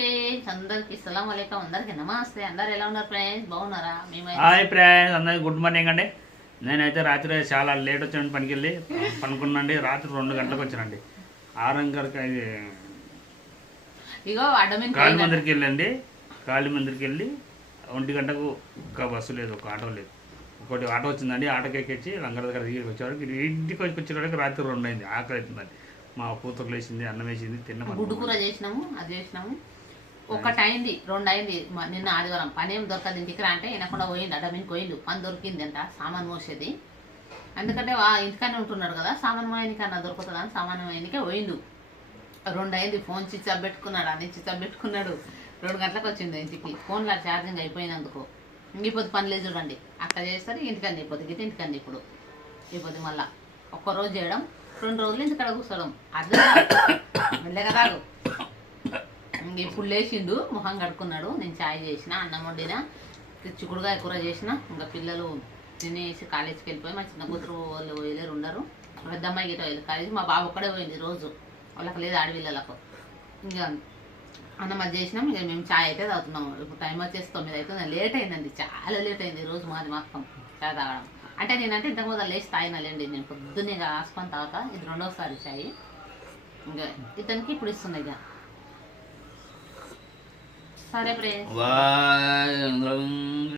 Friends, అందరికి సలాం అలైకుం, అందరికి నమస్తే. అందరు ఎలా ఉన్నారు ఫ్రెండ్స్? బాగున్నారా? హాయ్ ఫ్రెండ్స్, అందరికి గుడ్ మార్నింగ్ అండి. నేనైతే రాత్రి చాలా లేట్ వచ్చాను, పనికి వెళ్ళి పనుకున్నాండి. రాత్రి 2 గంటలకు వచ్చానండి. 6 గంటలకి ఇగో కాళీ మందిరికి వెళ్ళండి. కాళీ మందిరికి వెళ్ళి 1 గంటకు ఒక బస్సు లేదు, ఒక ఆటో లేదు. ఒకటి ఆటో వచ్చిందండి. ఆటోకి ఎక్కించి లంగర దగ్గర దిగి వచ్చేవారు. ఇంటికి వచ్చేవాడికి రాత్రి 2 అయింది. ఆకలి అవుతుందండి. మా కూతురు లేచింది, అన్నం వేసింది, తిన్నాము. గుడ్డు కూర చేసినాము, అది చేసినాము. 1 అయింది, 2 అయింది. నిన్న ఆదివారం పని ఏం దొరకదు. ఇంటికి రా అంటే వినకుండా పోయింది. అడమికి పోయిండు. పని దొరికింది అంట, సామాన్ మోసేది. ఎందుకంటే ఇంటికనే ఉంటున్నాడు కదా, సామాన్ మోయనికన్నా దొరుకుతుందా అని సామాన్ మోయనికే పోయిండు. 2 అయింది. ఫోన్ స్విచ్ ఆఫ్ పెట్టుకున్నాడు, అన్ని స్విచ్ ఆఫ్ పెట్టుకున్నాడు. 2 గంటలకు వచ్చింది ఇంటికి. ఫోన్లో ఛార్జింగ్ అయిపోయినందుకు. ఇంగిపోతే పని లేదు చూడండి. అక్కడ చేస్తారు, ఇంటికని అయిపోతుంది. గిట్ట ఇంటికని ఇప్పుడు అయిపోతుంది. మళ్ళీ ఒక్కరోజు చేయడం, 2 రోజులు ఇంటికాడ కూర్చోవడం. అర్థం మెల్లగా రాదు. ఇప్పుడు లేచిండు, మొహం కడుక్కున్నాడు. నేను ఛాయ్ చేసిన, అన్నం వండిన, చిక్కుడుగా కూర చేసిన. ఇంకా పిల్లలు తినేసి కాలేజీకి వెళ్ళిపోయి, మా చిన్న కూతురు వాళ్ళు వెళ్ళారు, ఉండరు. పెద్దమ్మాయి గిట్ట వెళ్ళి కాలేజీ. మా బాబు ఒక్కడే పోయింది రోజు, వాళ్ళకి లేదు ఆడపిల్లలకు. ఇంకా అన్నం అది చేసినాం. ఇక మేము ఛాయ్ అయితే తాగుతున్నాము. ఇప్పుడు టైం వచ్చేసి 9 అవుతుంది. లేట్ అయిందండి, చాలా లేట్ అయింది రోజు మాది మొత్తం ఛాయ్ తాగడం. అంటే నేనంటే ఇంతకుముందు లేచి తాగినాలేండి. నేను పొద్దున్నే రాసుకొని తాగుతా. ఇది 2వసారి ఛాయ్. ఇంకా ఇతనికి ఇప్పుడు ఇస్తుంది. ఇక సరే ఫ్రెండ్స్.